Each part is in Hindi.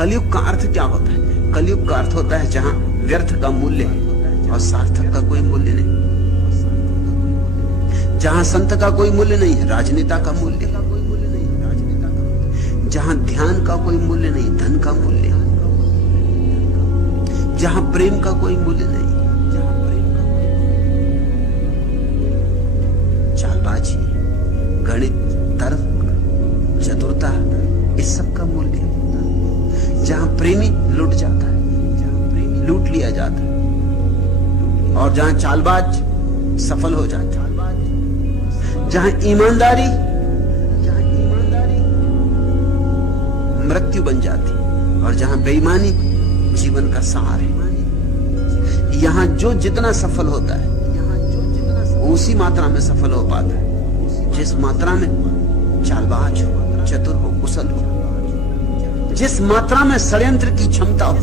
कलयुग का अर्थ क्या होता है? कलयुग का अर्थ होता है जहां व्यर्थ का मूल्य है और सार्थक का कोई मूल्य नहीं, जहां संत का कोई मूल्य नहीं है, राजनेता का मूल्य है, जहां ध्यान का कोई मूल्य नहीं, धन का मूल्य है, जहां प्रेम का कोई मूल्य नहीं, चालबाजी, गणित, तर्क, चतुरता, इस सब का मूल्य है। जहां प्रेमी लूट जाता है, लूट लिया जाता है, और जहां चालबाज सफल हो जाता है, जहां ईमानदारी मृत्यु बन जाती और जहां बेईमानी जीवन का सार है। यहां जो जितना सफल होता है उसी मात्रा में सफल हो पाता है जिस मात्रा में चालबाज हो, चतुर हो, कुशल हो, जिस मात्रा में षड्यंत्र की क्षमता हो।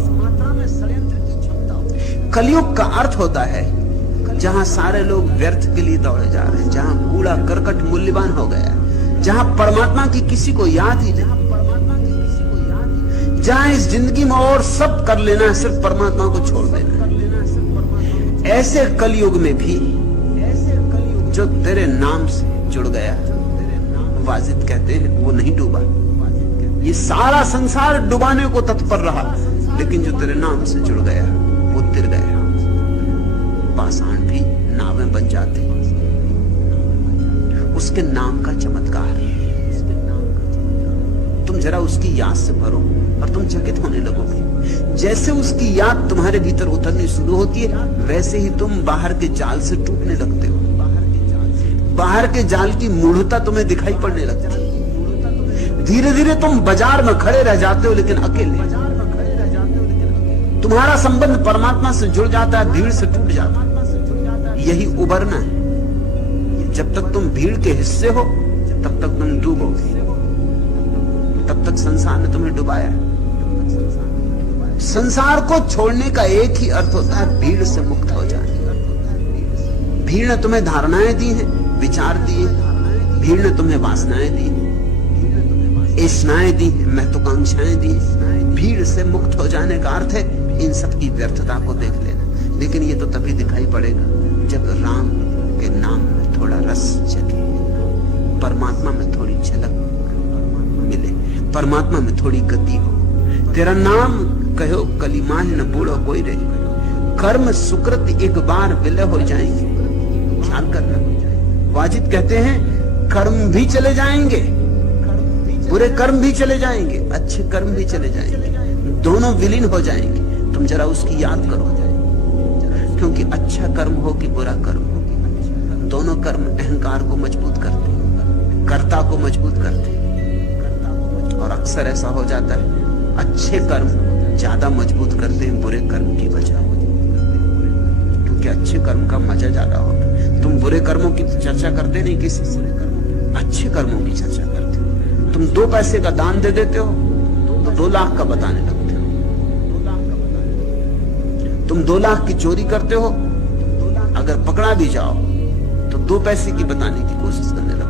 कलयुग का अर्थ होता है जहां सारे लोग व्यर्थ के लिए दौड़े जा रहे हैं, जहां कूड़ा करकट मूल्यवान हो गया है, जहां परमात्मा की किसी को याद ही नहीं, जहां इस जिंदगी में और सब कर लेना है, सिर्फ परमात्मा को छोड़ देना है। ऐसे कलयुग में भी जो तेरे नाम से जुड़ गया, वाजिद कहते हैं, वो नहीं डूबा। ये सारा संसार डुबाने को तत्पर रहा, लेकिन जो तेरे नाम से जुड़ गया वो तिर गया। पाषाण भी नावें बन जाते, उसके नाम का चमत्कार। तुम जरा उसकी याद से भरो और तुम चकित होने लगोगे। जैसे उसकी याद तुम्हारे भीतर उतरनी शुरू होती है, वैसे ही तुम बाहर के जाल से टूटने लगते हो। बाहर के जाल की मूढ़ता तुम्हें दिखाई पड़ने लगती है। धीरे धीरे तुम बाजार में खड़े रह जाते हो, लेकिन अकेले। तुम्हारा संबंध परमात्मा से जुड़ जाता है, भीड़ से टूट जाता है। यही उबरना है। जब तक तुम भीड़ के हिस्से हो, तब तक तुम डूबोगे, तब तक संसार ने तुम्हें डुबाया। संसार को छोड़ने का एक ही अर्थ होता है, भीड़ से मुक्त हो जाना। भीड़ ने तुम्हें धारणाएं दी हैं, विचार दिए, भीड़ ने तुम्हें वासनाएं दी, ऐष्णाएं दी, महत्वाकांक्षाएं दी। भीड़ से मुक्त हो जाने का अर्थ है इन सब की व्यर्थता को देख लेना। लेकिन ये तो तभी दिखाई पड़ेगा जब राम के नाम में थोड़ा रस जगे, परमात्मा में थोड़ी झलक मिले, परमात्मा में थोड़ी गति हो। तेरा नाम कहो कलिमा न बूढ़ो कोई रे, कर्म सुकृत एक बार विलय हो जाएंगे। ख्याल करना, वाजिद कहते हैं कर्म भी चले जाएंगे, बुरे कर्म भी चले जाएंगे, अच्छे कर्म भी चले जाएंगे, दोनों विलीन हो जाएंगे। तुम जरा उसकी याद करो, क्योंकि अच्छा कर्म हो कि बुरा कर्म हो, दोनों कर्म अहंकार को मजबूत करते, कर्ता को मजबूत करते। और अक्सर ऐसा हो जाता है, अच्छे कर्म ज्यादा मजबूत करते हैं बुरे कर्म की बजाय, क्योंकि अच्छे कर्म का मजा ज्यादा होता है। तुम बुरे कर्मों की चर्चा करते नहीं किसी से, अच्छे कर्मों की चर्चा करते हो। तुम 2 पैसे का दान दे देते हो तो 2 लाख का बताने लगते हो। तुम 2 लाख की चोरी करते हो, अगर पकड़ा भी जाओ तो 2 पैसे की बताने की कोशिश करने लगते हो।